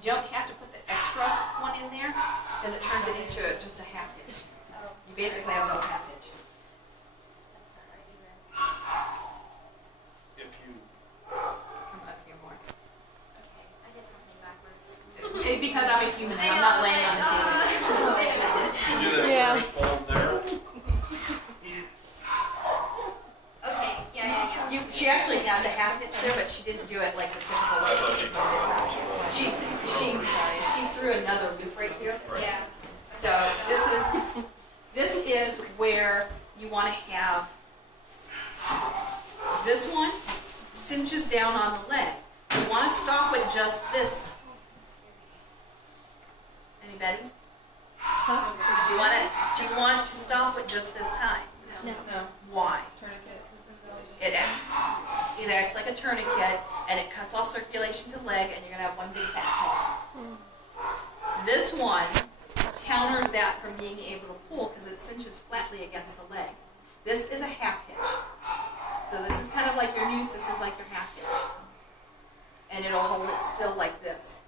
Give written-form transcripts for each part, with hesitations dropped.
You don't have to put the extra one in there because it turns it into just a half hitch. You basically have no half hitch. If you Come up here more. Okay, I did something backwards. Because I'm a human and I'm not laying on the table. do that Yeah. first fold there, Okay, yeah. She actually had the half hitch there, but she didn't do it like the typical I thought you way. She threw another loop right here. Right. Yeah. So this is where you want to have this one cinches down on the leg. You want to stop with just this. Anybody? Huh? Do you want to stop with just this time? No. Why? It acts like a tourniquet, and it cuts off circulation to the leg, and you're going to have one big fat paw. This one counters that from being able to pull because it cinches flatly against the leg. This is a half hitch. So this is kind of like your noose, this is like your half hitch. And it'll hold it still like this.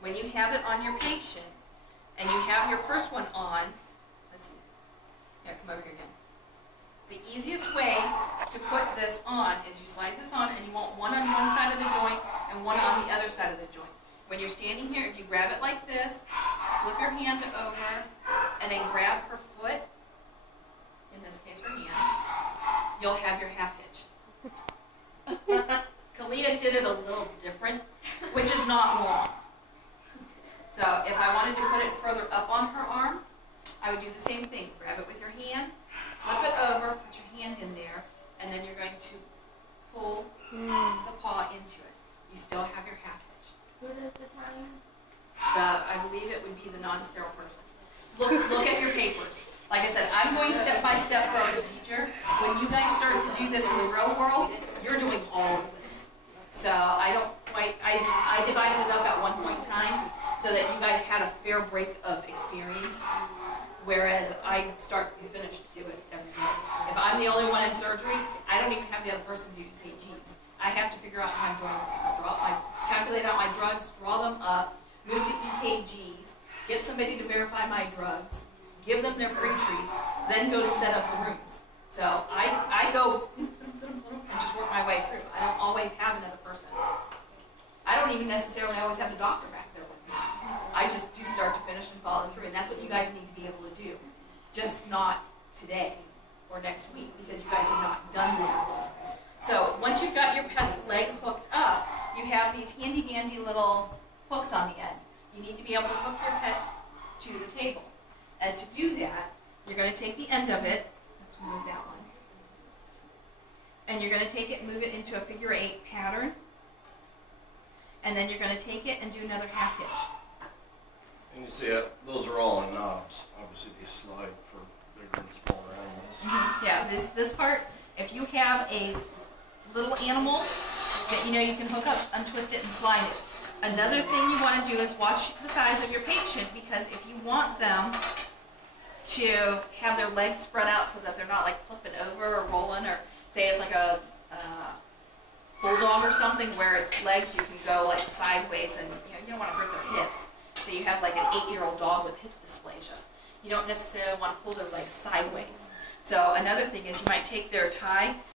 When you have it on your patient, and you have your first one on, let's see, here, come over here again. The easiest way to put this on is you slide this on and you want one on one side of the joint and one on the other side of the joint. When you're standing here, if you grab it like this, flip your hand over, and then grab her foot, in this case her hand, you'll have your half hitch. Kalia did it a little different, which is not wrong. So if I wanted to put it further up on her arm, I would do the same thing. Grab it with your hand, flip it over, put your hand in there, and then you're going to pull the paw into it. You still have your half hitch. Who does the time? I believe it would be the non-sterile person. Look at your papers. Like I said, I'm going step by step through our procedure. When you guys start to do this in the real world, you're doing all of this. So I divided it up at one point in time so that you guys had a fair break of experience. Whereas I start and finish to do it every day. If I'm the only one in surgery, I don't even have the other person do EKGs. I have to figure out how I'm doing things. I calculate out my drugs, draw them up, move to EKGs, get somebody to verify my drugs, give them their pre-treats, then go to set up the rooms. So I go and just work my way through. I don't always have another person. I don't even necessarily always have the doctor back there with me. I just do start to finish and follow through, and that's what you guys need to be able to do. Just not today or next week, because you guys have not done that. So once you've got your pet's leg hooked up, you have these handy dandy little hooks on the end. You need to be able to hook your pet to the table. And to do that, you're going to take the end of it, let's move that one, and you're going to take it and move it into a figure 8 pattern, and then you're going to take it and do another half hitch. and you see those are all in knobs. Obviously, they slide for bigger and smaller animals. Yeah, this part, if you have a little animal that you know you can hook up, untwist it, and slide it. Another thing you want to do is watch the size of your patient, because if you want them to have their legs spread out so that they're not like flipping over or rolling, or say it's like a bulldog or something where its legs you can go like sideways, and you don't want to hurt their hips. So you have like an 8-year-old dog with hip dysplasia. You don't necessarily want to pull their legs sideways. So another thing is you might take their tie